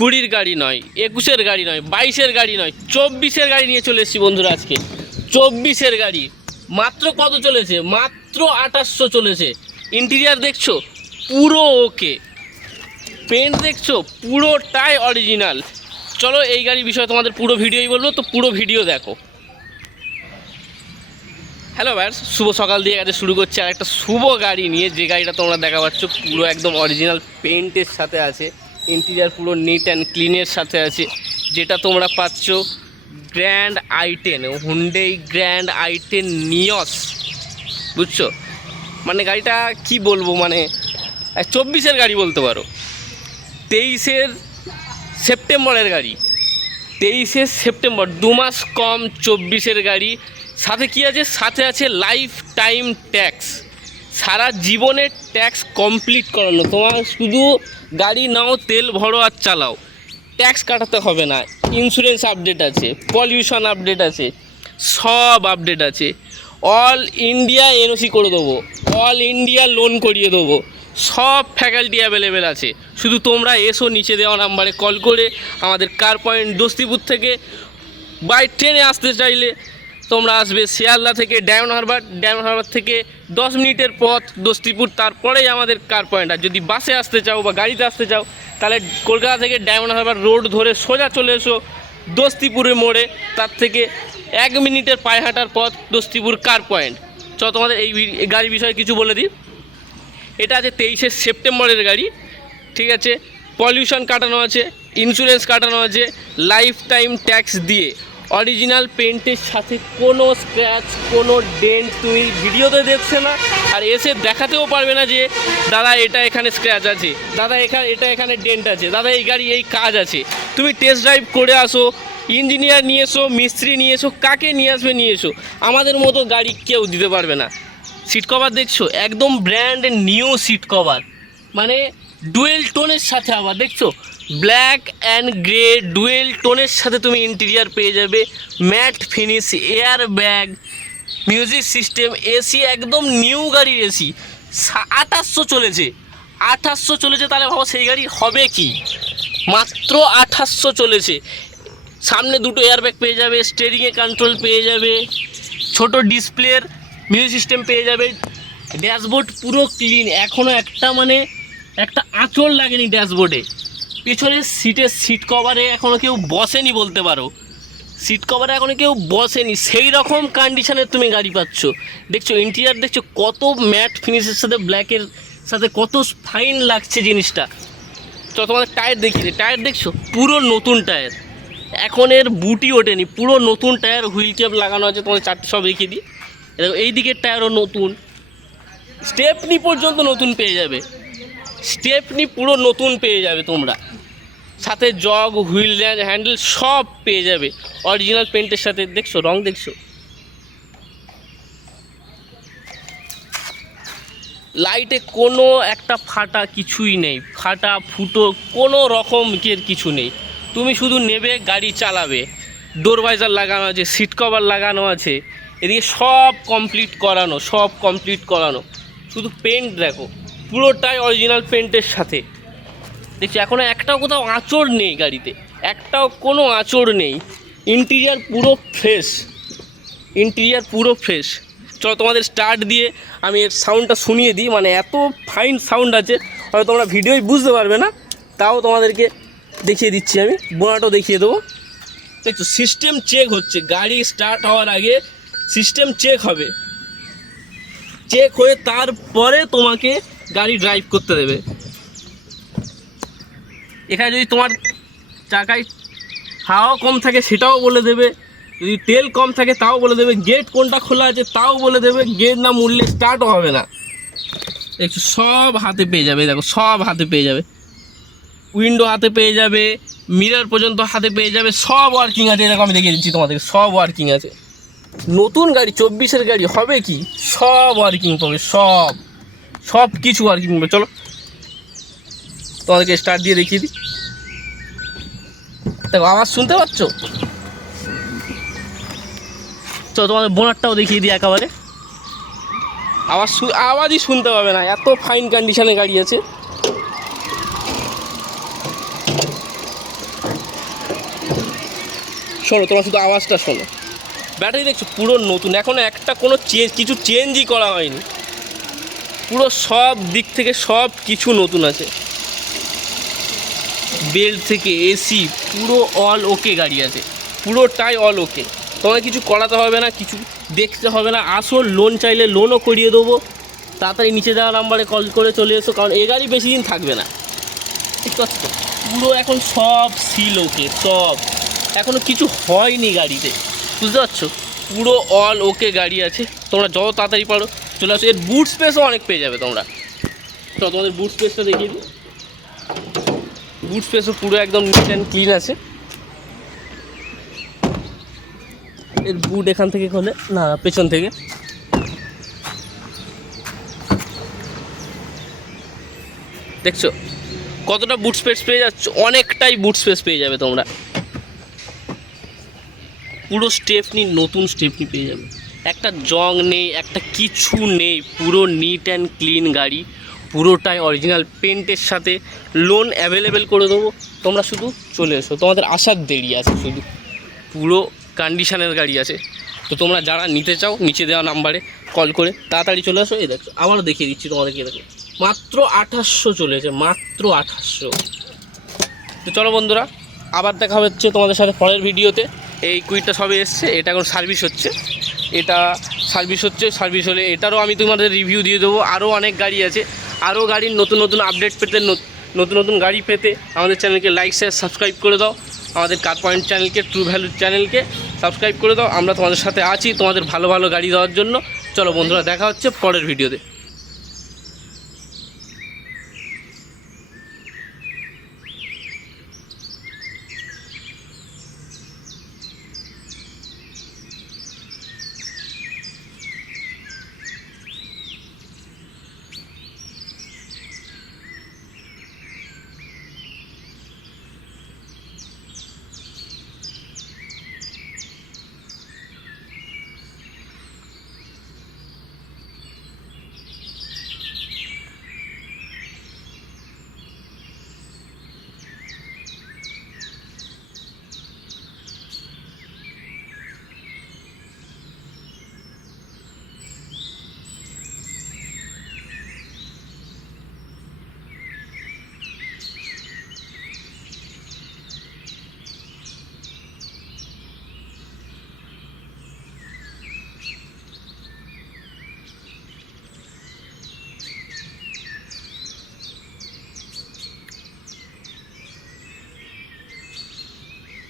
20-র গাড়ি নয়, 21-এর গাড়ি নয়, 22-এর গাড়ি নয়, 24-এর গাড়ি নিয়ে চলে এসেছি বন্ধুরা। আজকে 24-এর গাড়ি মাত্র কত চলেছে? মাত্র 2800 চলেছে। ইন্টেরিয়ার দেখছো পুরো ওকে, পেন্ট দেখছো পুরোটাই অরিজিনাল। চলো এই গাড়ির বিষয়ে তোমাদের পুরো ভিডিওই বলবো, তো পুরো ভিডিও দেখো। হ্যালো ভাইয়ার্স, শুভ সকাল দিয়ে কাজে শুরু করছে আর একটা শুভ গাড়ি নিয়ে। যে গাড়িটা তোমরা দেখা পাচ্ছ পুরো একদম অরিজিনাল পেন্টের সাথে আছে, ইন্টেরিয়ার পুরো নিট অ্যান্ড ক্লিনের সাথে আছে। যেটা তোমরা পাচ্ছ grand i10, Hyundai grand i10 নিয়স, বুঝছো? মানে গাড়িটা কি বলবো, মানে 24-এর গাড়ি বলতে পারো। 23-এর সেপ্টেম্বরের গাড়ি, 23শে সেপ্টেম্বর, 2 মাস কম 24-এর গাড়ি। সাথে কি আছে? সাথে আছে লাইফ টাইম ট্যাক্স, সারা জীবনের ট্যাক্স কমপ্লিট করানো। তোমার শুধু গাড়ি নাও, তেল ভরো আর চালাও, ট্যাক্স কাটাতে হবে না। ইন্স্যুরেন্স আপডেট আছে, পলিউশন আপডেট আছে, সব আপডেট আছে। অল ইন্ডিয়া এনওসি করে দেবো, অল ইন্ডিয়া লোন করিয়ে দেবো, সব ফ্যাকাল্টি অ্যাভেলেবেল আছে। শুধু তোমরা এসো, নিচে দেওয়া নাম্বারে কল করে। আমাদের কার পয়েন্ট দোস্তিপুর থেকে বাই ট্রেনে আসতে চাইলে তোমরা আসবে শিয়ালদা থেকে ডায়মন্ড হারবার, ডায়মন্ড হারবার থেকে 10 মিনিটের পথ দোস্তিপুর, তারপরেই আমাদের কার পয়েন্ট। আর যদি বাসে আসতে চাও বা গাড়িতে আসতে চাও তাহলে কলকাতা থেকে ডায়মন্ড হারবার রোড ধরে সোজা চলে এসো দোস্তিপুরের মোড়ে, তার থেকে 1 মিনিটের পায়ে হাঁটার পথ দোস্তিপুর কার পয়েন্ট। চলো তোমাদের এই গাড়ির বিষয়ে কিছু বলে দিই। এটা আছে 23শে সেপ্টেম্বরের গাড়ি, ঠিক আছে? পলিউশন কাটানো আছে, ইন্স্যুরেন্স কাটানো আছে, লাইফ টাইম ট্যাক্স দিয়ে, অরিজিনাল পেন্টের সাথে, কোনো স্ক্র্যাচ কোনো ডেন্ট তুমি ভিডিওতে দেখছে না, আর এসে দেখাতেও পারবে না যে দাদা এটা এখানে স্ক্র্যাচ আছে, দাদা এটা এখানে ডেন্ট আছে, দাদা এই গাড়ি এই কাজ আছে। তুমি টেস্ট ড্রাইভ করে আসো, ইঞ্জিনিয়ার নিয়ে এসো, মিস্ত্রি নিয়ে এসো, কাকে নিয়ে আসবে নিয়ে এসো, আমাদের মতো গাড়ি কেউ দিতে পারবে না। সিট কভার দেখছো একদম ব্র্যান্ড নিউ সিট কভার, মানে ডুয়েল টোনের সাথে। আবার দেখছো ব্ল্যাক অ্যান্ড গ্রে ডুয়েল টোনের সাথে তুমি ইন্টেরিয়ার পেয়ে যাবে, mat finish, air bag, music system, AC একদম নিউ গাড়ির এসি। 2800 চলেছে, 2800 চলেছে, তাহলে ভাবো সেই গাড়ি হবে কি? মাত্র 2800 চলেছে। সামনে দুটো এয়ার ব্যাগ পেয়ে যাবে, স্টিয়ারিংয়ে কন্ট্রোল পেয়ে যাবে, ছোট ডিসপ্লের মিউজিক সিস্টেম পেয়ে যাবে, ড্যাশবোর্ড পুরো ক্লিন, এখনও একটা আঁচড় লাগেনি ড্যাশবোর্ডে। পিছনের সিট কভারে এখনও কেউ বসেনি বলতে পারো, সিট কভারে এখনও কেউ বসেনি, সেই রকম কন্ডিশনের তুমি গাড়ি পাচ্ছ। দেখছো ইন্টেরিয়ার দেখছো কত ম্যাট ফিনিশের সাথে ব্ল্যাকের সাথে কত ফাইন লাগছে জিনিসটা। তো তোমাদের টায়ার দেখিয়ে, টায়ার দেখছো পুরো নতুন টায়ার, এখন এর বুটি ওঠেনি, পুরো নতুন টায়ার, হুইল ক্যাপ লাগানো আছে। তোমাদের চারটে সব দেখিয়ে দিই, এই দিকের টায়ারও নতুন, স্টেপনি পর্যন্ত নতুন পেয়ে যাবে, স্টেপনি পুরো নতুন পেয়ে যাবে তোমরা, সাথে জগ, হুইল হ্যান্ডেল সব পেয়ে যাবে অরিজিনাল পেন্টের সাথে। দেখছো রং দেখছো, লাইটে কোনো একটা ফাটা কিছুই নেই, ফাটা ফুটো কোনো রকমের কিছু নেই। তুমি শুধু নেবে গাড়ি চালাবে। ডোর ভাইজার লাগানো আছে, সিট কভার লাগানো আছে, এদিকে সব কমপ্লিট করানো, সব কমপ্লিট করানো। শুধু পেন্ট দেখো পুরোটাই অরিজিনাল পেন্টের সাথে। দেখছি এখনও একটাও কোথাও আঁচড় নেই গাড়িতে, একটাও কোনো আঁচড় নেই। ইন্টেরিয়ার পুরো ফ্রেশ, ইন্টেরিয়ার পুরো ফ্রেশ। চলো তোমাদের স্টার্ট দিয়ে আমি এর সাউন্ডটা শুনিয়ে দিই, মানে এত ফাইন সাউন্ড আছে হয়তো তোমরা ভিডিওই বুঝতে পারবে না, তাও তোমাদেরকে দেখিয়ে দিচ্ছি। আমি বোনাটাও দেখিয়ে দেবো। দেখছো সিস্টেম চেক হচ্ছে, গাড়ি স্টার্ট হওয়ার আগে সিস্টেম চেক হবে, চেক হয়ে তারপরে তোমাকে গাড়ি ড্রাইভ করতে দেবে। এখানে যদি তোমার চাকায় হাওয়া কম থাকে সেটাও বলে দেবে, যদি তেল কম থাকে তাও বলে দেবে, গেট কোনটা খোলা আছে তাও বলে দেবে, গেট না মুড়লে স্টার্টও হবে না। একটু সব হাতে পেয়ে যাবে, দেখো সব হাতে পেয়ে যাবে, উইন্ডো হাতে পেয়ে যাবে, মিরর পর্যন্ত হাতে পেয়ে যাবে, সব ওয়ার্কিং আছে। এরকম আমি দেখিয়ে দিচ্ছি তোমাদেরকে, সব ওয়ার্কিং আছে। নতুন গাড়ি 24-এর গাড়ি হবে কি, সব ওয়ার্কিং পাবে, সব কিছু ওয়ার্কিং পাবে। চলো তোমাদেরকে স্টার্ট দিয়ে দেখিয়ে দিই। দেখো আওয়াজ শুনতে পাচ্ছ? চলো তোমাদের বোনারটাও দেখিয়ে দিই একেবারে, আওয়াজই শুনতে পাবে না, এত ফাইন কন্ডিশনে গাড়ি আছে। শোনো, তোমার শুধু আওয়াজটা শোনো। ব্যাটারি দেখছো পুরো নতুন, এখনও একটা কোনো কিছু চেঞ্জই করা হয়নি, পুরো সব দিক থেকে সব কিছু নতুন আছে। বেল্ট থেকে এসি পুরো অল ওকে গাড়ি আছে, পুরোটাই অল ওকে। তোমার কিছু করাতে হবে না, কিছু দেখতে হবে না। আসো, লোন চাইলে লোনও করিয়ে দেবো। তাড়াতাড়ি নিচে দেওয়া নাম্বারে কল করে চলে এসো, কারণ এই গাড়ি বেশি দিন থাকবে না। ঠিক আছে, পুরো এখন সব সিল ওকে, সব এখনও কিছু হয়নি গাড়িতে, বুঝতে পারছো? পুরো অল ওকে গাড়ি আছে। তোমরা যত তাড়াতাড়ি পারো চলে আসো। এর বুট স্পেসও অনেক পেয়ে যাবে তোমরা। তো তোমাদের বুট স্পেসটা দেখিয়ে দিই। বুট স্পেসও পুরো একদম নিট অ্যান্ড ক্লিন আছে। এর বুট এখান থেকে খোলে না, পেছন থেকে। দেখছো কতটা বুট স্পেস পেয়ে যাচ্ছ? অনেকটাই বুট স্পেস পেয়ে যাবে তোমরা। পুরো স্টেপনি, নতুন স্টেপনি পেয়ে যাবে, একটা জং নেই, একটা কিছু নেই, পুরো নিট অ্যান্ড ক্লিন গাড়ি, পুরোটাই অরিজিনাল পেন্টের সাথে। লোন অ্যাভেলেবেল করে দেবো, তোমরা শুধু চলে এসো। তোমাদের আসার দেরি আছে শুধু, পুরো কন্ডিশনের গাড়ি আছে। তো তোমরা যারা নিতে চাও নিচে দেওয়া নাম্বারে কল করে তাড়াতাড়ি চলে আসো। এই দেখো, আবারও দেখিয়ে দিচ্ছি তোমাদেরকে, দেখো মাত্র 2800 চলেছে, মাত্র 2800। তো চলো বন্ধুরা, আবার দেখা হচ্ছে তোমাদের সাথে পরের ভিডিওতে। এই কুইটটা সবে এসছে, এটা এখন সার্ভিস হচ্ছে, এটা সার্ভিস হলে এটারও আমি তোমাদের রিভিউ দিয়ে দেবো। আরও অনেক গাড়ি আছে, আরও গাড়ির নতুন নতুন আপডেট পেতে, নতুন নতুন গাড়ি পেতে আমাদের চ্যানেলকে লাইক শেয়ার সাবস্ক্রাইব করে দাও। আমাদের কার পয়েন্ট চ্যানেলকে, ট্রু ভ্যালু চ্যানেলকে সাবস্ক্রাইব করে দাও। আমরা তোমাদের সাথে আছি তোমাদের ভালো ভালো গাড়ি দেওয়ার জন্য। চলো বন্ধুরা, দেখা হচ্ছে পরের ভিডিওতে।